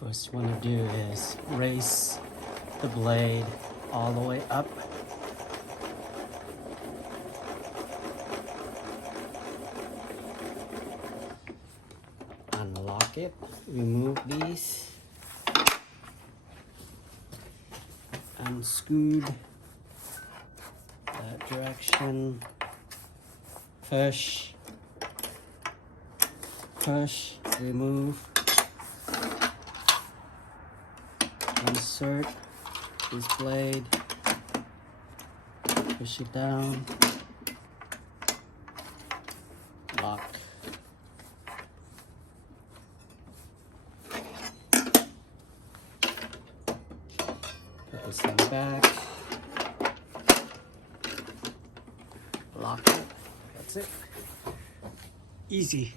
First you want to do is raise the blade all the way up. Unlock it, remove these, unscrew that direction, push, remove, insert this blade, push it down, lock. Put this in the back, lock it, that's it. Easy.